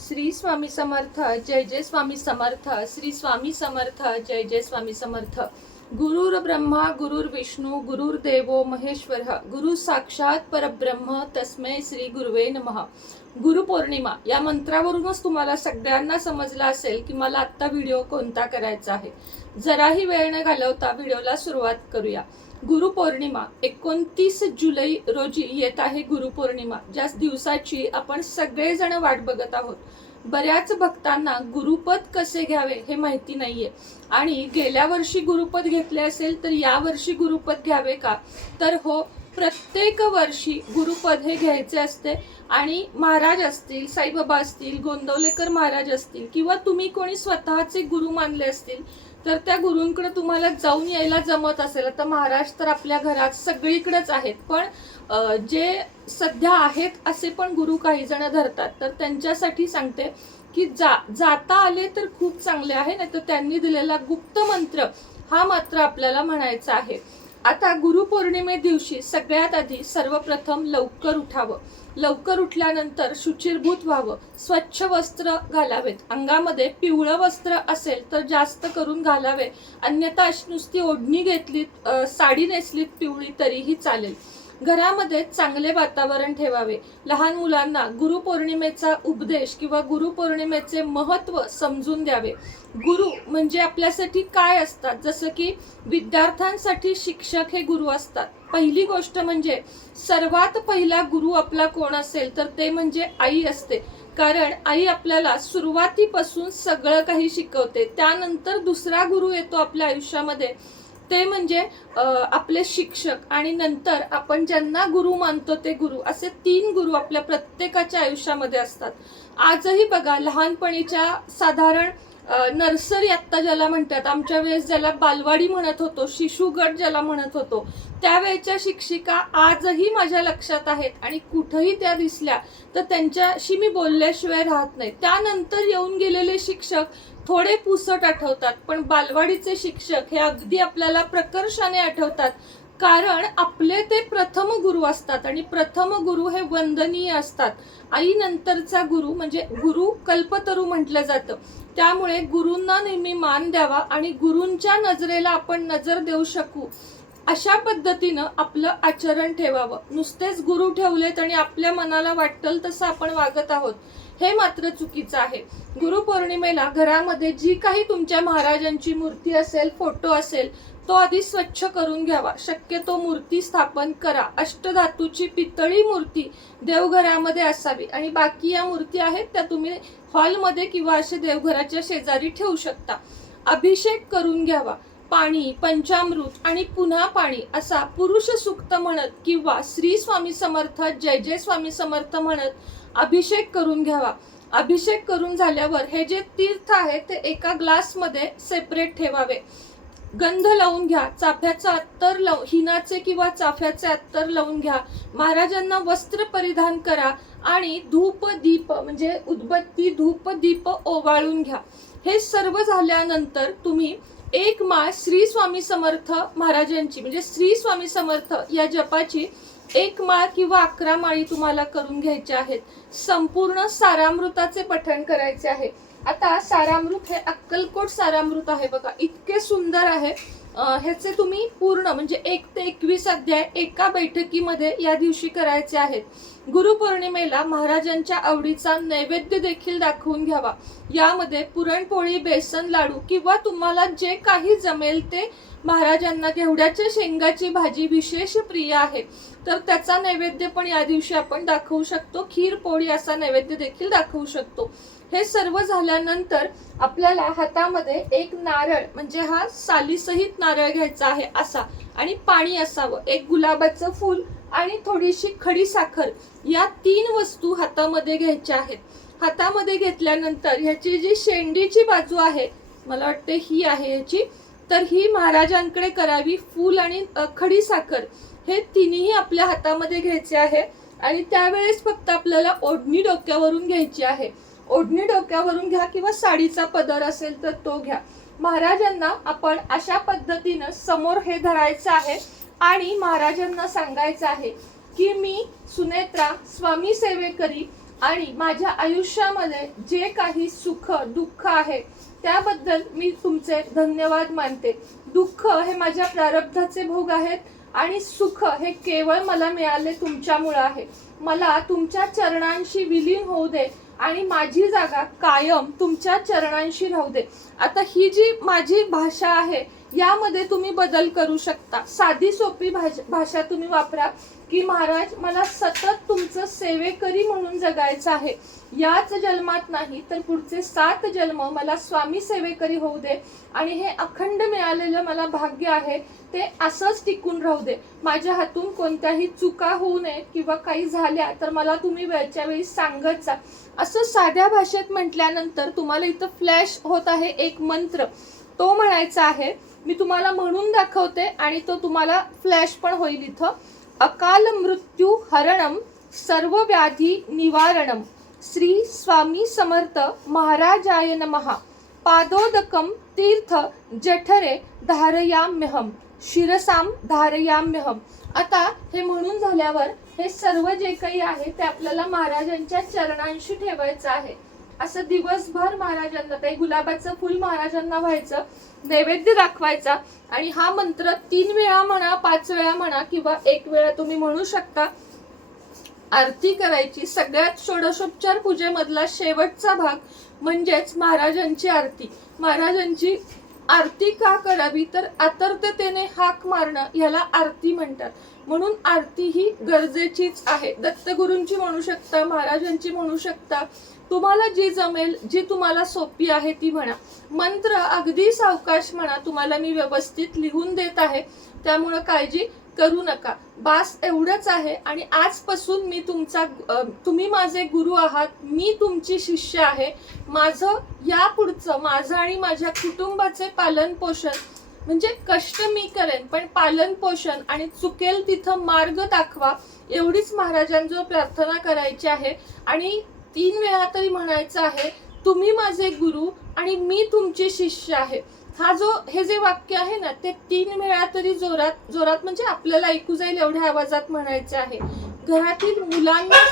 श्री स्वामी समर्थ, जय जय स्वामी समर्थ. श्री स्वामी समर्थ, जय जय स्वामी समर्थ. गुरुर ब्रह्मा गुरुर विष्णू गुरुर्देवो महेश्वर, गुरु साक्षात परब्रह्म तस्मै श्री गुरुवे नमः. गुरुपौर्णिमा या मंत्रावरूनच तुम्हाला सगळ्यांना समजलं असेल की मला आत्ता व्हिडिओ कोणता करायचा आहे. जराही वेळ न घालवता व्हिडिओला सुरुवात करूया. गुरुपौर्णिमा 29 जुलै रोजी येत आहे. गुरुपौर्णिमा ज्या दिवसाची आपण सगळेजण वाट बघत आहोत. बऱ्याच भक्तांना गुरुपद कसे घ्यावे हे माहिती नाहीये आणि गेल्या वर्षी गुरुपद घेतले असेल तर या वर्षी गुरुपद घ्यावे का, तर हो, प्रत्येक वर्षी गुरुपद हे घ्यायचे असते. आणि महाराज असतील, साईबाबा असतील, गोंदवलेकर महाराज असतील किंवा तुम्ही कोणी स्वतःचे गुरु मानले असतील तर त्या गुरूंकडे तुम्हाला जाऊन यायला जमत असेल. आता महाराज तर आपल्या घरात सगळीकडेच आहेत, पण जे सध्या आहेत असे पण गुरु काही जण धरतात. तर त्यांच्यासाठी सांगते की जाता आले तर खूप चांगले आहे, नाही तर त्यांनी दिलेला गुप्त मंत्र हा मात्र आपल्याला म्हणायचा आहे. आता गुरुपौर्णिमे दिवशी सगळ्यात आधी सर्वप्रथम लवकर उठावं. लवकर उठल्यानंतर शुचिरभूत व्हावं. स्वच्छ वस्त्र घालावेत. अंगामध्ये पिवळं वस्त्र असेल तर जास्त करून घालावे, अन्यथा नुसती ओढणी घेतलीत, साडी नेसलीत पिवळी तरीही चालेल. घरामध्ये चांगले वातावरण ठेवावे. लहान मुलांना गुरुपौर्णिमेचा उपदेश किंवा गुरुपौर्णिमेचे महत्त्व समजून द्यावे. गुरु म्हणजे आपल्यासाठी काय असतात, जसं की विद्यार्थ्यांसाठी शिक्षक हे गुरु असतात. पहिली गोष्ट म्हणजे सर्वात पहिला गुरु आपला कोण असेल तर ते म्हणजे आई असते. कारण आई आपल्याला सुरुवातीपासून सगळं काही शिकवते. त्यानंतर दुसरा गुरु येतो आपल्या आयुष्यामध्ये, ते म्हणजे आपले शिक्षक, आणि नंतर आपण ज्यांना गुरु मानतो ते गुरु. असे 3 गुरु आपल्या प्रत्येकाच्या आयुष्यामध्ये असतात. आजही बघा, लहानपणीच्या साधारण नर्सरी आत्ता ज्याला म्हणतात, आमच्या वेळेस ज्याला बालवाडी म्हणत होतो, शिशुगट ज्याला म्हणत होतो, त्यावेळेच्या शिक्षिका आजही माझ्या लक्षात आहेत. आणि कुठेही त्या दिसल्या तर त्यांच्याशी मी बोलल्याशिवाय राहत नाही. त्यानंतर येऊन गेलेले शिक्षक थोडे पुसट आठवतात, पण बालवाडीचे शिक्षक हे अगदी आपल्याला प्रकर्षाने आठवतात. कारण आपले ते प्रथम गुरु असतात आणि प्रथम गुरु हे वंदनीय असतात. आई नंतरचा गुरु म्हणजे गुरु कल्पतरू म्हटलं जातं. त्यामुळे गुरूंना नेहमी मान द्यावा आणि गुरूंच्या नजरेला आपण नजर देऊ शकू अशा पद्धतीनं आपलं आचरण ठेवावं. नुसतेच गुरु ठेवलेत आणि आपल्या मनाला वाटेल तसं आपण वागत आहोत, हे मात्र चुकीचं आहे. गुरुपौर्णिमेला घरामध्ये जी काही तुमच्या महाराजांची मूर्ती असेल, फोटो असेल, तो आधी स्वच्छ करून घ्यावा. शक्यतो मूर्ती स्थापन करा. अष्टधातूची पितळी मूर्ती देवघरामध्ये असावी आणि बाकी या मूर्ती आहेत त्या तुम्ही हॉलमध्ये किंवा असे देवघराच्या शेजारी ठेवू शकता. अभिषेक करून घ्यावा. पाणी, पंचामृत आणि पुन्हा पाणी असा पुरुष सूक्त म्हणत किंवा श्री स्वामी समर्थ, जय जय स्वामी समर्थ म्हणत अभिषेक करून घ्यावा. अभिषेक करून झाल्यावर हे जे तीर्थ आहे ते एका ग्लासमध्ये सेपरेट ठेवावे. गंध लावून घ्या. चाफ्याचं अत्तर हिनाचे किंवा चाफ्याचे अत्तर लावून घ्या. महाराजांना वस्त्र परिधान करा आणि धूप दीप म्हणजे उदबत्ती धूप दीप ओवाळून घ्या. हे सर्व झाल्यानंतर तुम्ही एक माळ श्री स्वामी समर्थ महाराजांची म्हणजे श्री स्वामी समर्थ या जपाची एक माळ किंवा 11 माळी तुम्हाला करून घ्यायच्या आहेत. संपूर्ण सारामृताचे पठण करायचे आहे. आता सारामृत हे अक्कलकोट सारामृत आहे बघा, इतके सुंदर आहे. ह्याचे तुम्ही पूर्ण म्हणजे 1 ते 21 अध्याय एका बैठकीमध्ये या दिवशी करायचे आहेत. गुरुपौर्णिमेला महाराजांच्या आवडीचा नैवेद्य देखील दाखवून घ्यावा. यामध्ये पुरणपोळी, बेसन लाडू किंवा तुम्हाला जे काही जमेल ते महाराजांना. घेवड्याच्या शेंगाची भाजी विशेष प्रिय आहे तर त्याचा नैवेद्य पण या दिवशी आपण दाखवू शकतो. खीर पोळी असा नैवेद्य देखील दाखवू शकतो. हे सर्व झाल्यानंतर आपल्याला हातामध्ये एक नारळ म्हणजे हा सालीसहित नारळ घ्यायचा आहे असा, आणि पाणी असावं. एक गुलाबाचं फूल आणि थोडीशी खडी साखर या 3 वस्तू हातामध्ये घ्यायच्या आहेत. हातामध्ये घेतल्यानंतर ह्याची जी शेंडीची बाजू आहे, मला वाटते ही आहे ह्याची, तर ही महाराजांकडे करावी. फूल आणि खडी साखर हे तिन्ही आपल्या हातामध्ये घ्यायचे आहे. आणि त्यावेळेस फक्त आपल्याला ओढणी डोक्यावरून घ्यायची आहे. ओढणी डोक्यावरून घ्या किंवा साडीचा पदर असेल तर तो घ्या. महाराजांना आपण अशा पद्धतीनं समोर हे धरायचं आहे आणि महाराजांना सांगायचं आहे की मी सुनेत्रा स्वामी सेवेकरी आणि माझ्या आयुष्यामध्ये जे काही सुख दुःख आहे त्याबद्दल मी तुमचे धन्यवाद मानते. दुःख हे माझ्या प्रारब्धाचे भोग आहेत आणि सुख हे केवळ मला मिळाले तुमच्यामुळे आहे. मला तुमच्या चरणांशी विलीन होऊ दे आणि माझी जागा कायम तुमच्या चरणांशी राहू दे. आता ही जी माझी भाषा आहे यामध्ये तुम्ही बदल करू शकता. साधी सोपी भाषा तुम्ही वापरा की महाराज मला सतत तुमचं सेवेकरी म्हणून जगायचं आहे. याच जन्मात नाही तर पुढचे 7 जन्म मला स्वामी सेवेकरी होऊ दे आणि हे अखंड मिळालेलं मला भाग्य आहे ते असंच टिकून राहू दे. माझ्या हातून कोणत्याही चुका होऊ नये किंवा काही झाल्या तर मला तुम्ही वेळच्या वेळी सांगत जा. असं साध्या भाषेत म्हटल्यानंतर तुम्हाला इथं फ्लॅश होत आहे एक मंत्र, तो म्हणायचा आहे. मी तुम्हाला म्हणून दाखवते आणि तो तुम्हाला फ्लॅश पण होईल इथं. अकाल मृत्यू हरणम सर्व व्याधी निवारणम श्री स्वामी समर्थ महाराजाय नमः. पादोदकम तीर्थ जठरे धारयाम्यहम शिरसाम धारयाम्यहम. आता हे म्हणून झाल्यावर हे सर्व जे काही आहे ते आपल्याला महाराजांच्या चरणांशी ठेवायचं आहे. असं दिवसभर महाराजांना ते गुलाबाचं फुल महाराजांना व्हायचं, नैवेद्य दाखवायचा आणि हा मंत्र 3 वेळा म्हणा, 5 वेळा म्हणा किंवा 1 वेळा तुम्ही म्हणू शकता. आरती करायची. सगळ्यात षोडशोपचार पूजेमधला शेवटचा भाग म्हणजेच महाराजांची आरती. महाराजांची आरती का करावी तर आतुरतेने हाक मारणं याला आरती म्हणतात. म्हणून आरती ही गरजेचीच आहे. दत्तगुरूंची म्हणू शकता, महाराजांची म्हणू शकता, तुम्हाला जी जमेल जी तुम्हाला सोपी आहे ती म्हणा. मंत्र अगदी सावकाश म्हणा, तुम्हाला मी व्यवस्थित लिहून देत आहे त्यामुळे काळजी करू नका. बास एवढंच आहे. आणि आजपासून मी तुम्ही माझे गुरु आहात, मी तुमची शिष्य आहे. माझं यापुढचं माझं आणि माझ्या कुटुंबाचे पालन पोषण म्हणजे कष्ट मी करेन पण पालन पोषण आणि चुकेल तिथं मार्ग दाखवा एवढीच महाराजांजवळ प्रार्थना करायची आहे. आणि 3 वेळा तरी म्हणायचं आहे तुम्ही माझे गुरु आणि मी तुमची शिष्य आहे. हे जे वाक्य आहे ना ते 3 वेळा तरी जोरात म्हणजे आपल्याला ऐकू जाईल एवढ्या आवाजात म्हणायचे आहे. घरातील मुलांना